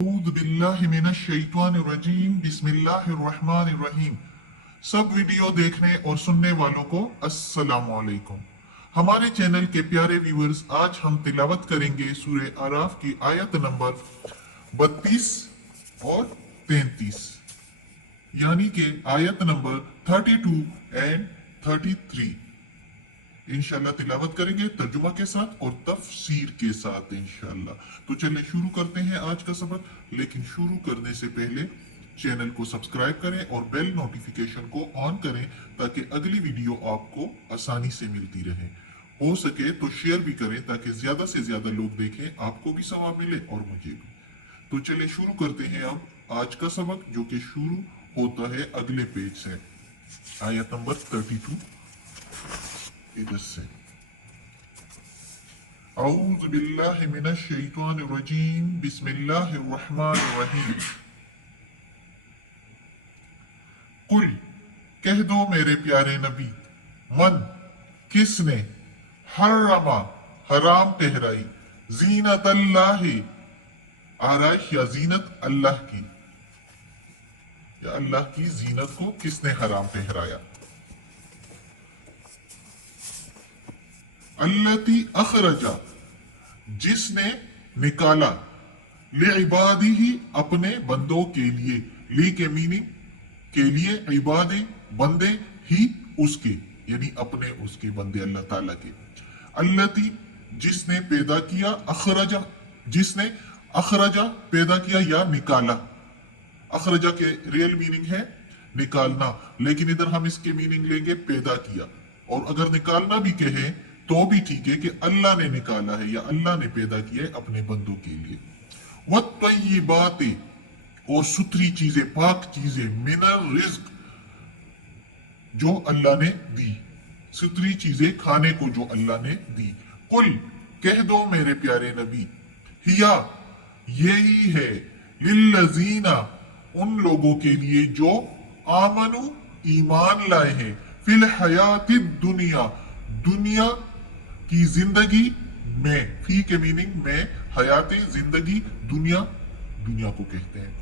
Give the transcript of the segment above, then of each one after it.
अऊज़ु बिल्लाहि मिनश शैतानिर रजीम बिस्मिल्लाहिर रहमानिर रहीम। सब वीडियो देखने और सुनने वालों को अस्सलाम वालेकुम। हमारे चैनल के प्यारे व्यूअर्स, आज हम तिलावत करेंगे सूरे आराफ की आयत नंबर 32 और 33, यानी कि आयत नंबर 32 एंड 33। इंशाल्लाह तिलावत करेंगे तर्जुमा के साथ और तफसीर के साथ इंशाल्लाह। तो चलिए शुरू करते हैं आज का सबक। लेकिन शुरू करने से पहले चैनल को सब्सक्राइब करें और बेल नोटिफिकेशन को ऑन करें ताकि अगली वीडियो आपको आसानी से मिलती रहे। हो सके तो शेयर भी करें ताकि ज्यादा से ज्यादा लोग देखें, आपको भी सवाब मिले और मुझे भी। तो चलिए शुरू करते हैं अब आज का सबक, जो कि शुरू होता है अगले पेज से, आयत नंबर 32। इधर से औज़ु बिल्लाहि मिनश शैतानिर रजीम बिस्मिल्लाहिर रहमानिर रहीम। कुल कह दो मेरे प्यारे नबी, मन किसने, हर्रमा हराम ठहराई, जीनत अल्लाह आराइश या जीनत अल्लाह की, या अल्लाह की जीनत को किसने हराम ठहराया। अल्लती अखरजा जिसने निकाला, ले इबादी ही अपने बंदों के लिए, ली के मीनिंग के लिए, इबादे बंदे ही उसके यानी अपने उसके बंदे अल्लाह ताला के। अल्लती जिसने पैदा किया, अखरजा जिसने अखरजा पैदा किया या निकाला। अखरजा के रियल मीनिंग है निकालना, लेकिन इधर हम इसके मीनिंग लेंगे पैदा किया। और अगर निकालना भी कहे तो भी ठीक है कि अल्लाह ने निकाला है या अल्लाह ने पैदा किया है अपने बंदों के लिए। वत्तय्यिबात और सुथरी चीजें, पाक चीजें, मिनर रिज्क जो अल्लाह ने दी, सुथरी चीजें खाने को जो अल्लाह ने दी। कुल कह दो मेरे प्यारे नबी, हिया यही है, लिल्लजीना उन लोगों के लिए जो आमनु ईमान लाए हैं, फिल हयाति दुनिया दुनिया की जिंदगी में, फी के मीनिंग में, हयाती जिंदगी, दुनिया दुनिया को कहते हैं।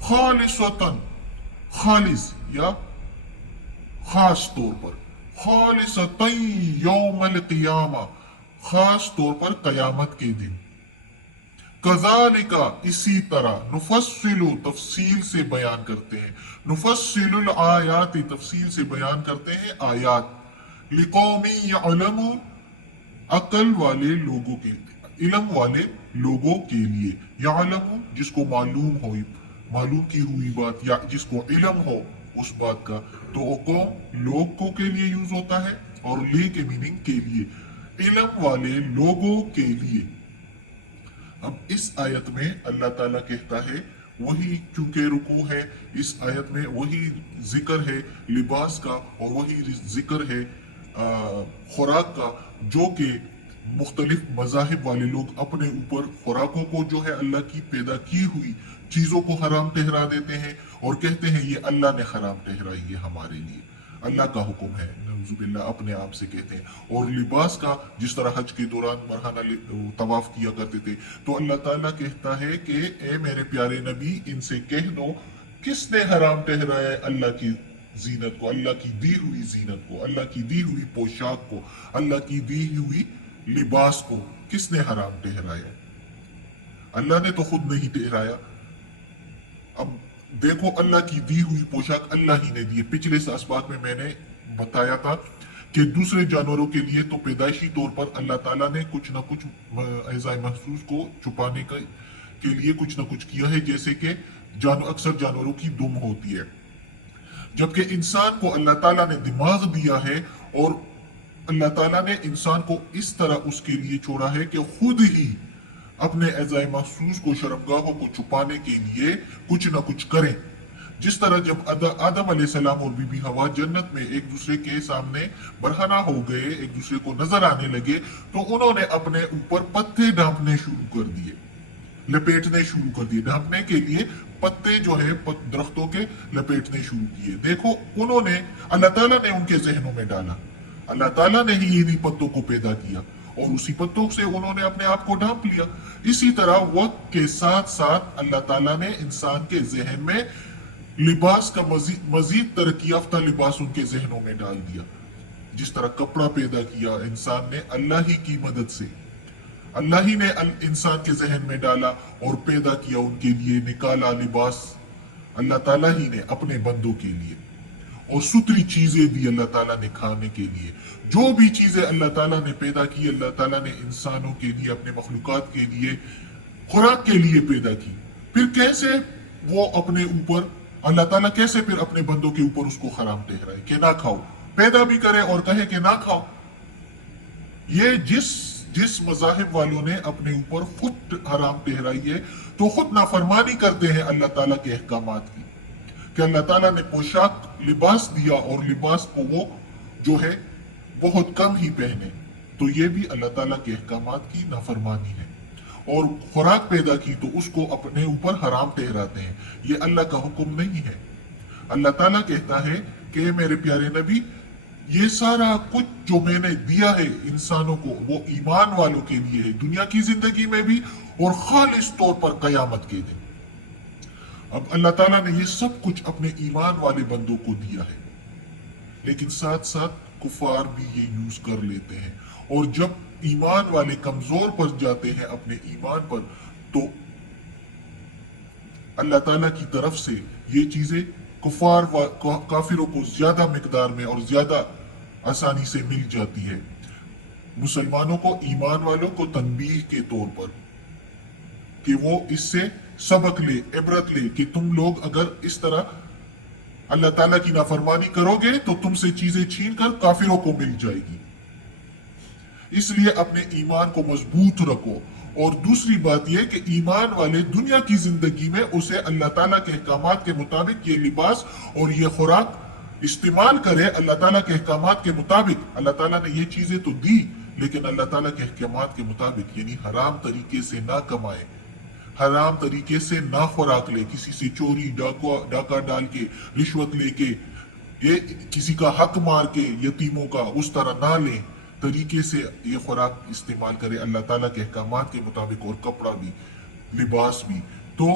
खालिसतन खालिस या खास तौर पर, खालिसतन यौमल क़ियामा खास तौर पर कयामत के दिन। कज़ालिका इसी तरह, नुफस्सिलु तफसील से बयान करते हैं, नुफस्सिलुल आयात तफसील से बयान करते हैं आयात, लिकौमी यअलमून अकल वाले लोगों के, इल्म वाले लोगों के लिए, यअलमून जिसको मालूम हो, मालूम की हुई बात, या जिसको इल्म हो उस बात का, तो कौम लोगों के लिए यूज होता है, और ले के मीनिंग के लिए, इल्म वाले लोगों के लिए। अब इस आयत में अल्लाह ताला कहता है, वही चूंकि रुकू है इस आयत में, वही जिक्र है लिबास का और वही जिक्र है खुराक का, जो कि मुख्तलिफ मजाहिब वाले लोग अपने ऊपर खुराकों को जो है अल्लाह की पैदा की हुई चीजों को हराम ठहरा देते हैं और कहते हैं ये अल्लाह ने हराम ठहराई है हमारे लिए, अल्लाह का हुक्म है, नऊजुबिल्लाह अपने आप से कहते हैं। और लिबास का, जिस तरह हज के दौरान मरहाना तवाफ किया करते थे, तो अल्लाह ताला कहता है कि ए मेरे प्यारे नबी, इनसे कह दो किसने हराम ठहराया है अल्लाह की जीनत को, अल्लाह की दी हुई जीनत को, अल्लाह की दी हुई पोशाक को, अल्लाह की दी हुई लिबास को किसने हराम ठहराया। अल्लाह ने तो खुद नहीं ठहराया। अब देखो, अल्लाह की दी हुई पोशाक अल्लाह ही ने दी है। पिछले असबाक में मैंने बताया था कि दूसरे जानवरों के लिए तो पैदाइशी तौर पर अल्लाह ताला ने कुछ ना कुछ एज़ाए महसूस को छुपाने के लिए कुछ ना कुछ किया है, जैसे कि अक्सर जानवरों की दुम होती है, जबकि इंसान को अल्लाह ताला ने दिमाग दिया है और अल्लाह ताला ने इंसान को इस तरह उसके लिए छोड़ा है कि खुद ही अपने एज़ाए महसूस को, शर्मगाहों को छुपाने के लिए कुछ ना कुछ करें। जिस तरह जब आदम अलैहिस्सलाम और बीबी हवा जन्नत में एक दूसरे के सामने बरहना हो गए, एक दूसरे को नजर आने लगे, तो उन्होंने अपने ऊपर पत्ते ढांपने शुरू कर दिए, लपेटने शुरू कर दिए, ढांपने के लिए पत्ते जो है दरख्तों के लपेटने शुरू किए। देखो, उन्होंने, अल्लाह ताला ने उनके जहनों में डाला, अल्लाह ताला ने ही इन्हीं पत्तों को पैदा किया اور اسی پتوں سے انہوں نے اپنے آپ کو ڈھانپ لیا۔ اسی طرح وقت کے ساتھ ساتھ اللہ تعالیٰ نے انسان کے ذہن میں لباس کا مزید ترقی یافتہ لباس ان کے ذہنوں میں ڈال دیا۔ جس طرح کپڑا پیدا کیا انسان نے اللہ ہی کی مدد سے، اللہ ہی نے انسان کے ذہن میں ڈالا اور پیدا کیا، ان کے لیے نکالا لباس اللہ تعالیٰ ہی نے اپنے بندوں کے لیے، اور ستری چیزیں دی اللہ تعالیٰ نے کھانے کے لیے۔ جو بھی چیزیں اللہ تعالیٰ نے پیدا کی، اللہ تعالیٰ نے انسانوں کے لیے، اپنے مخلوقات کے لیے، خوراک کے لیے پیدا کی۔ پھر کیسے وہ اپنے اوپر، اللہ تعالیٰ کیسے پھر اپنے بندوں کے اوپر اس کو حرام ٹھہرائے کہ نہ کھاؤ، پیدا بھی کرے اور کہے کہ نہ کھاؤ۔ یہ جس مذاہب والوں نے اپنے اوپر خود حرام ٹھہرائی ہے تو خود نافرمانی کرتے ہیں اللہ تعالیٰ کے احکامات کی، کہ اللہ تعالیٰ نے پوشاک لباس دیا اور لباس کو وہ جو ہے بہت کم ہی پہنے، تو یہ بھی اللہ تعالیٰ کے احکامات کی نافرمانی ہے۔ اور خوراک پیدا کی تو اس کو اپنے اوپر حرام ٹھہراتے ہیں، یہ اللہ کا حکم نہیں ہے۔ اللہ تعالیٰ کہتا ہے کہ میرے پیارے نبی، یہ سارا کچھ جو میں نے دیا ہے انسانوں کو، وہ ایمان والوں کے لیے ہے، دنیا کی زندگی میں بھی اور خالص طور پر قیامت کے دن۔ اب اللہ تعالیٰ نے یہ سب کچھ اپنے ایمان والے بندوں کو دیا ہے، لیکن ساتھ ساتھ کفار بھی یہ یوز کر لیتے ہیں، اور جب ایمان والے کمزور پڑ جاتے ہیں اپنے ایمان پر، تو اللہ تعالیٰ کی طرف سے یہ چیزیں کفار و کافروں کو زیادہ مقدار میں اور زیادہ آسانی سے مل جاتی ہے۔ مسلمانوں کو، ایمان والوں کو تنبیہ کے طور پر کہ وہ اس سے سبق لے، عبرت لے کہ تم لوگ اگر اس طرح اللہ تعالیٰ کی نافرمانی کرو گے تو تم سے چیزیں چھین کر کافروں کو مل جائے گی، اس لیے اپنے ایمان کو مضبوط رکھو۔ اور دوسری بات یہ کہ ایمان والے دنیا کی زندگی میں اسے اللہ تعالیٰ کے احکامات کے مطابق یہ لباس اور یہ خوراک استعمال کرے، اللہ تعالیٰ کے احکامات کے مطابق۔ اللہ تعالیٰ نے یہ چیزیں تو دی، لیکن اللہ تعالیٰ کے احکامات کے مطابق، یعنی حرام طریقے سے نہ کمائے، حرام طریقے سے نہ خوراک لے، کسی سے چوری ڈاکہ ڈال کے، رشوت لے کے، یہ کسی کا حق مار کے، یتیموں کا اس طرح نہ لیں، طریقے سے یہ خوراک استعمال کرے اللہ تعالیٰ کے احکامات کے مطابق، اور کپڑا بھی، لباس بھی۔ تو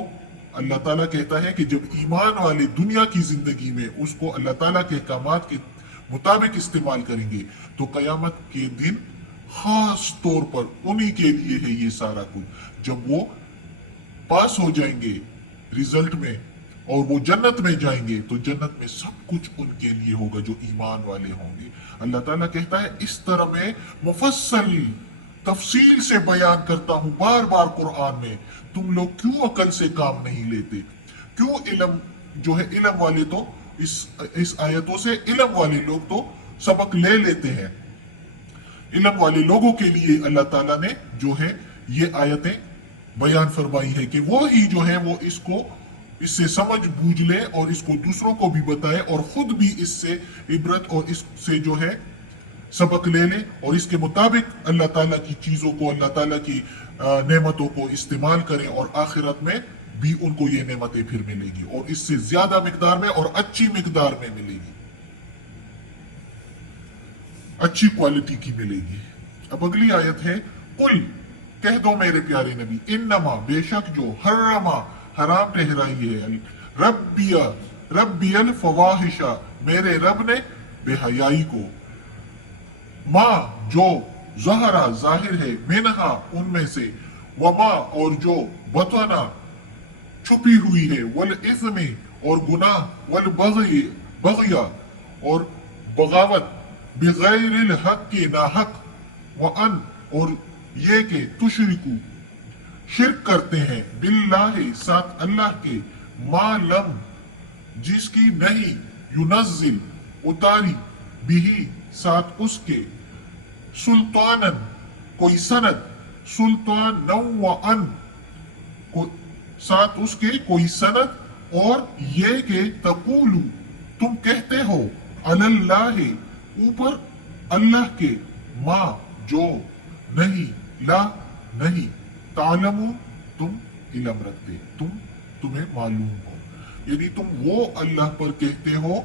اللہ تعالیٰ کہتا ہے کہ جب ایمان والے دنیا کی زندگی میں اس کو اللہ تعالیٰ کے احکامات کے مطابق استعمال کریں گے تو قیامت کے دن خاص طور پر انہی کے لیے ہے یہ سارا کچھ۔ جب وہ پاس ہو جائیں گے رزلٹ میں اور وہ جنت میں جائیں گے تو جنت میں سب کچھ ان کے لیے ہوگا جو ایمان والے ہوں گے۔ اللہ تعالیٰ کہتا ہے اس طرح میں مفصل تفصیل سے بیان کرتا ہوں بار بار قرآن میں، تم لوگ کیوں عقل سے کام نہیں لیتے؟ کیوں علم جو ہے، علم والے تو اس آیتوں سے علم والے لوگ تو سبق لے لیتے ہیں۔ علم والے لوگوں کے لیے اللہ تعالیٰ نے جو ہے یہ آیتیں بیان فرمائی ہے کہ وہ ہی جو ہے وہ اس سے سمجھ بوجھ لے اور اس کو دوسروں کو بھی بتائے اور خود بھی اس سے عبرت اور اس سے جو ہے سبق لے لے، اور اس کے مطابق اللہ تعالیٰ کی چیزوں کو، اللہ تعالیٰ کی نعمتوں کو استعمال کریں، اور آخرت میں بھی ان کو یہ نعمتیں پھر ملے گی، اور اس سے زیادہ مقدار میں اور اچھی مقدار میں ملے گی، اچھی کوالٹی کی ملے گی۔ اب اگلی آیت ہے، قل کہہ دو میرے پیارے نبی، انما بے شک جو حرما حرام ٹھہرائی ہے، ربی الفواحش میرے رب نے بے حیائی کو، ماں جو ظہرا ظاہر ہے، منہا ان میں سے، وما اور جو بطنا چھپی ہوئی ہے، والاثم اور گناہ، والبغی اور بغاوت، بغیر الحق کے ناحق، وان اور یہ کہ تشرکو شرک کرتے ہیں، باللہ ساتھ اللہ کے، ما لم جس کی نہیں، ینزل اتاری، بھی ساتھ اس کے، سلطانن کوئی سند، سلطان نوعن ساتھ اس کے کوئی سند، اور یہ کہ تقولو تم کہتے ہو، علی اللہ اوپر اللہ کے، ما جو نہیں، لا نہیں، تعلمون تم علم رکھتے، تمہیں معلوم ہو، یعنی تم وہ اللہ پر کہتے ہو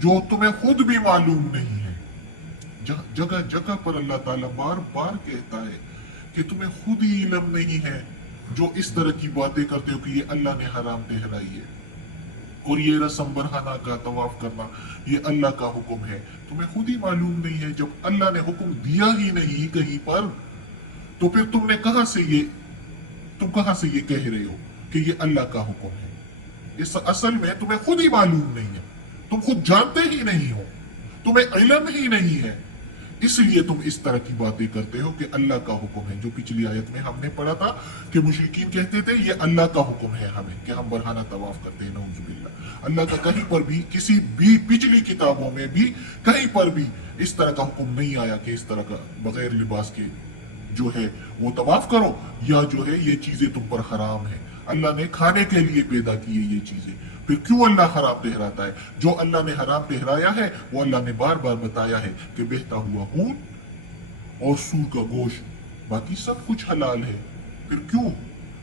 جو تمہیں خود بھی معلوم نہیں ہے۔ जगह जगह पर अल्लाह ताला बार बार कहता है कि तुम्हें खुद ही इल्म नहीं है जो इस तरह की बातें करते हो कि ये अल्लाह ने हराम ठहराई है, और ये रस्म बरहाना का तवाफ करना ये अल्लाह का हुक्म है। तुम्हें खुद ही मालूम नहीं है, जब अल्लाह ने हुक्म दिया ही नहीं कहीं पर, तो फिर तुम कहां से ये कह रहे हो कि ये अल्लाह का हुक्म है? इस असल में तुम्हें खुद ही मालूम नहीं है, तुम खुद जानते ही नहीं हो, तुम्हें इल्म ही नहीं है, इसलिए तुम इस तरह की बातें करते हो कि अल्लाह का हुक्म है। जो पिछली आयत में हमने पढ़ा था कि मुशरिकीन कहते थे ये अल्लाह का हुक्म है हमें कि हम बरहाना तवाफ करते हैं, नऊजुबिल्लाह। अल्लाह का कहीं पर भी किसी भी पिछली किताबों में भी कहीं पर भी इस तरह का हुक्म नहीं आया कि इस तरह का बगैर लिबास के जो है वो तवाफ करो, या जो है ये चीजें तुम पर हराम है। अल्लाह ने खाने के लिए पैदा की है ये चीजें, फिर क्यों अल्लाह हराम ठहराता है? जो अल्लाह ने हराम ठहराया है वो अल्लाह ने बार बार बताया है कि बहता हुआ खून और सूर का गोश्त, बाकी सब कुछ हलाल है, फिर क्यों?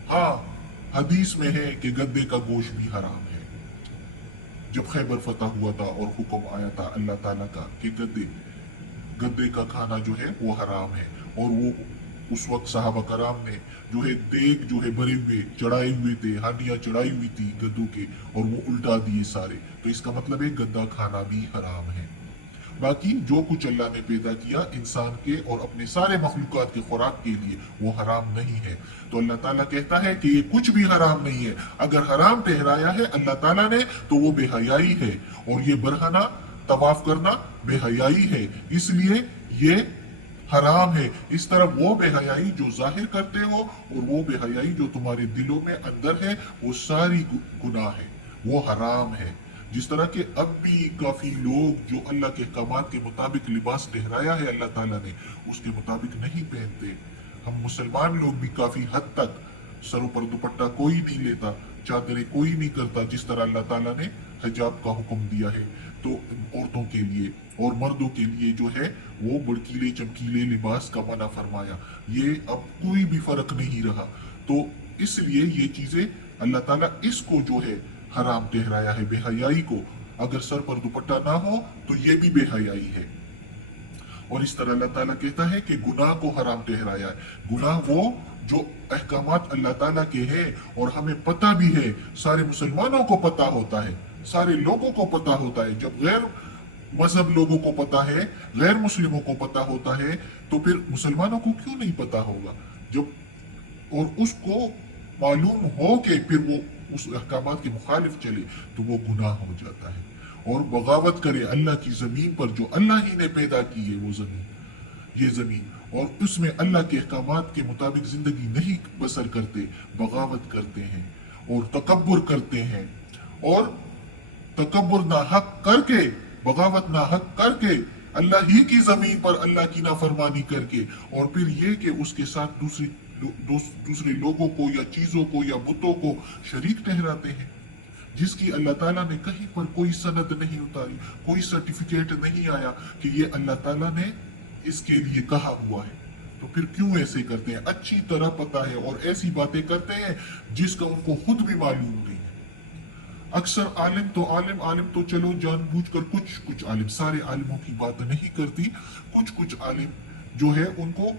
हाँ, हदीस में है कि गद्दे का गोश्त भी हराम है। जब खैबर फतह हुआ था और हुक्म आया था अल्लाह ताला का कि गद्दे का खाना जो है वो हराम है, और वो उस वक्त साहबा कराम ने जो है देग जो है भरे हुए चढ़ाए हुए थे, हांडियां चढ़ाई हुई थी गद्दों के, और वो उल्टा दिए सारे, तो इसका मतलब है गद्दा खाना भी हराम है। बाकी जो कुछ अल्लाह ने पैदा किया इंसान के और अपने सारे मखलूकात के खुराक के लिए वो हराम नहीं है। तो अल्लाह ताला कहता है कि ये कुछ भी हराम नहीं है। अगर हराम ठहराया है अल्लाह ताला ने तो वो बेहयाई है, और ये बरहाना तवाफ करना बेहयाई है, इसलिए ये हराम है। इस तरह वो बेहयाई जो जाहिर करते हो और वो बेहयाई जो तुम्हारे दिलों में अंदर है वो सारी गुनाह है, वो हराम है। जिस तरह के अब भी काफी लोग जो अल्लाह के अहकामात के मुताबिक लिबास ठहराया है अल्लाह ताला ने उसके मुताबिक नहीं पहनते। हम मुसलमान लोग भी काफी हद तक सरों पर दुपट्टा कोई नहीं लेता, चादरें कोई नहीं करता, जिस तरह अल्लाह ताला ने हिजाब का हुक्म दिया है तो औरतों के लिए और मर्दों के लिए जो है वो भड़कीले चमकीले लिबास का मना फरमाया। ये अब कोई भी फर्क नहीं रहा, तो इसलिए ये चीजें अल्लाह ताला इसको जो है हराम ठहराया है, बेहयाई को। अगर सर पर दुपट्टा ना हो तो ये भी बेहयाई है। और इस तरह अल्लाह ताला कहता है कि गुनाह को हराम ठहराया है। गुनाह वो जो अहकामात अल्लाह ताला के हैं और हमें पता भी है, सारे मुसलमानों को पता होता है, सारे लोगों को पता होता है। जब गैर मजहब लोगों को पता है, गैर मुस्लिमों को पता होता है, तो फिर मुसलमानों को क्यों नहीं पता होगा? जब और उसको मालूम हो कि फिर वो उस अहकामात के मुखालिफ चले तो वो गुनाह हो जाता है। और बगावत करे अल्लाह की जमीन पर जो अल्लाह ही ने पैदा की है, वो जमीन, ये जमीन, और उसमें अल्लाह के अहकामात के मुताबिक जिंदगी नहीं बसर करते, बगावत करते हैं और तकब्बुर करते हैं, और तकब्बुर ना हक करके, बगावत ना हक करके, अल्लाह ही की जमीन पर अल्लाह की नाफरमानी करके, और फिर ये कि उसके साथ दूसरे लोगों को या चीजों को या बुतों को शरीक ठहराते हैं, जिसकी अल्लाह ताला ने कहीं पर कोई सनद नहीं उतारी, कोई सर्टिफिकेट नहीं आया कि ये अल्लाह ताला ने इसके लिए कहा हुआ है। तो फिर क्यों ऐसे करते हैं? अच्छी तरह पता है और ऐसी बातें करते हैं जिसका उनको खुद भी मालूम नहीं है। अक्सर आलिम तो चलो जानबूझकर, कुछ आलिम, सारे आलिमों की बात नहीं करती, कुछ आलिम जो है उनको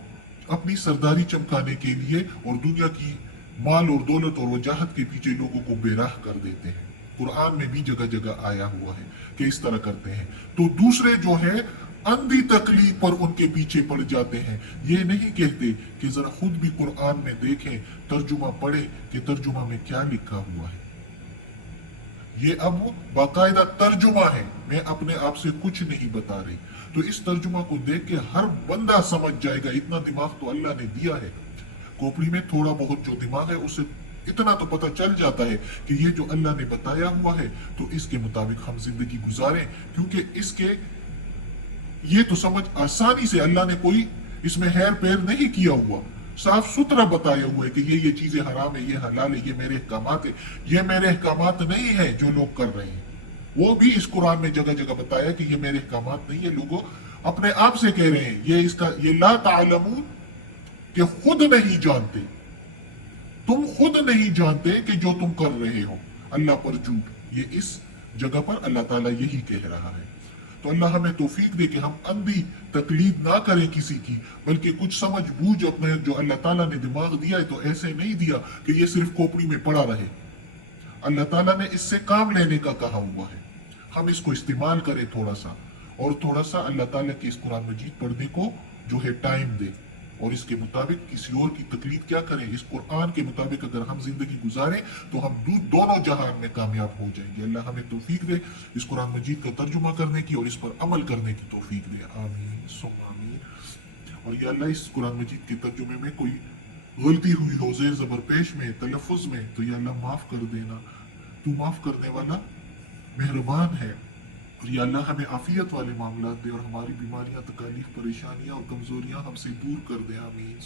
अपनी सरदारी चमकाने के लिए और दुनिया की माल और दौलत और वजाहत के पीछे लोगों को बेराह कर देते हैं। कुरान में भी जगह जगह आया हुआ है कि इस तरह करते हैं। तो दूसरे जो है अंधी तकलीफ पर उनके पीछे पड़ जाते हैं। ये नहीं कहते कि जरा खुद भी कुरान में देखें, तर्जुमा पढ़े कि तर्जुमा में क्या लिखा हुआ है। ये अब बाकायदा तर्जुमा है, मैं अपने आप से कुछ नहीं बता रही। तो इस तर्जुमा को देख के हर बंदा समझ जाएगा, इतना दिमाग तो अल्लाह ने दिया है। खोपड़ी में थोड़ा बहुत जो दिमाग है उससे इतना तो पता चल जाता है कि ये जो अल्लाह ने बताया हुआ है तो इसके मुताबिक हम जिंदगी गुजारें, क्योंकि इसके ये तो समझ आसानी से अल्लाह ने कोई इसमें हेर पेर नहीं किया हुआ, साफ सुथरा बताया हुआ है कि ये चीजें हराम है, ये हलाल है, ये मेरे अहकामात है। ये मेरे अहकामात नहीं है जो लोग कर रहे हैं, वो भी इस कुरान में जगह जगह बताया कि ये मेरे अहकामात नहीं है। लोगों अपने आप से कह रहे हैं ये ला तालमून, कि खुद नहीं जानते, तुम खुद नहीं जानते कि जो तुम कर रहे हो अल्लाह पर झूठ। ये इस जगह पर अल्लाह ताला यही कह रहा है। تو اللہ ہمیں توفیق دے کہ ہم اندھی تقلید نہ کریں کسی کی، بلکہ کچھ سمجھ بوجھ اپنے جو اللہ تعالیٰ نے دماغ دیا ہے تو ایسے نہیں دیا کہ یہ صرف کھوپڑی میں پڑا رہے۔ اللہ تعالیٰ نے اس سے کام لینے کا کہا ہوا ہے، ہم اس کو استعمال کریں تھوڑا سا، اور تھوڑا سا اللہ تعالیٰ کے اس قرآن مجید پڑھنے کو جو ہے ٹائم دے، اور اس کے مطابق کسی اور کی تقلید کیا کریں، اس قرآن کے مطابق اگر ہم زندگی گزاریں تو ہم دونوں جہان میں کامیاب ہو جائیں گے۔ اللہ ہمیں توفیق دے اس قرآن مجید کا ترجمہ کرنے کی اور اس پر عمل کرنے کی توفیق دے، آمین ثم آمین۔ اور یا اللہ اس قرآن مجید کے ترجمے میں کوئی غلطی ہوئی ہو زیر زبر پیش میں، تلفظ میں، تو یا اللہ معاف کر دینا، تو معاف کرنے والا مہربان ہے۔ اور یا اللہ ہمیں عافیت والے معاملات دے اور ہماری بیماریاں، تکالیف، پریشانیاں اور کمزوریاں ہم سے دور کر دے، آمین۔